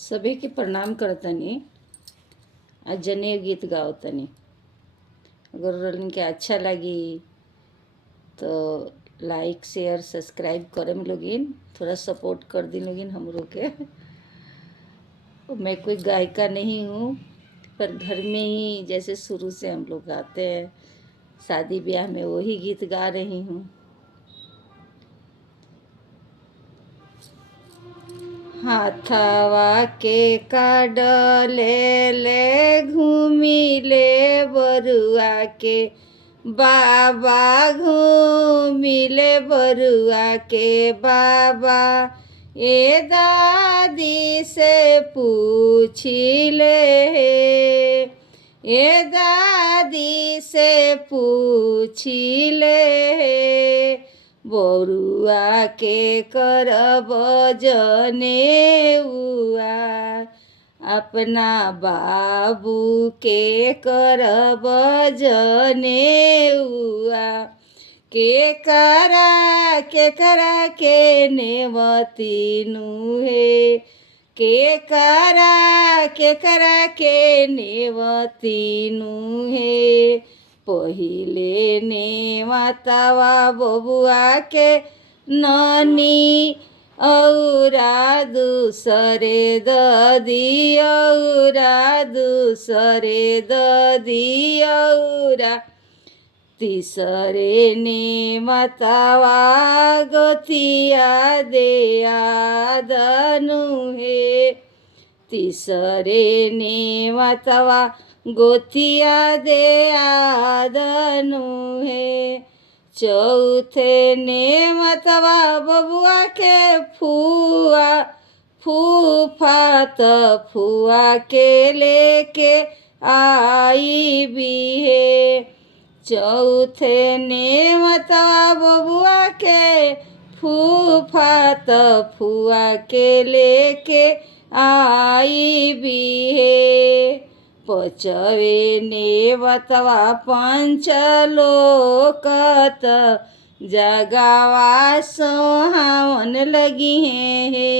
सभी के प्रणाम करतनी। आज जने गीत गावतनी। अगर इनके अच्छा लगी तो लाइक शेयर सब्सक्राइब करें लोगिन, थोड़ा सपोर्ट कर दी लोगिन हम लोग के। मैं कोई गायिका नहीं हूँ, पर घर में ही जैसे शुरू से हम लोग गाते हैं, शादी ब्याह में वही गीत गा रही हूँ। हाथवा के काडले ले घूमी ले बरुआ के बाबा, घूमी ले बरुआ के बाबा। ए दादी से पूछी ले, ए दादी से पूछी ले, बरुआ के करब जनेउआ, अपना बाबू के करब जनेउआ। के करा के नेवती नुहे, के करा के नेवती नुहे। पहिले नेवतवा बबुआ के ननी, औरा दूसरे ददी, औरा दूसरे ददी, औरा तीसरे नेवतवा गोतिया देया दनुहे। तीसरे नेवतवा गोतिया देया दनुहे। चौथे नेवतवा बबुआ के फुआ, फूफा त फुआ के लेके आई बिहे। चौथे नेवतवा बबुआ के फूफा त फुआ के लेके आई बिहे। पचवे नेवतवा पंचलोक त जगावा सोहावन लगी है।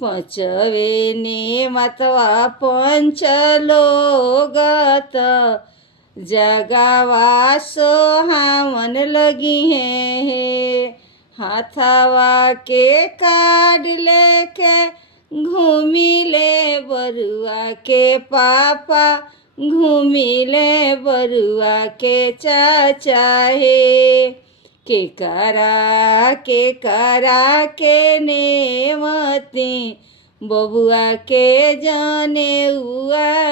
पचवे नेवतवा पंचलोक त जगावा सोहावन लगी है। हाथवा के काट लेके घूमी ले बरुआ के पापा, घूमी ले बरुआ के चाचा है। के करा के नेवती, बबुआ के जनेउआ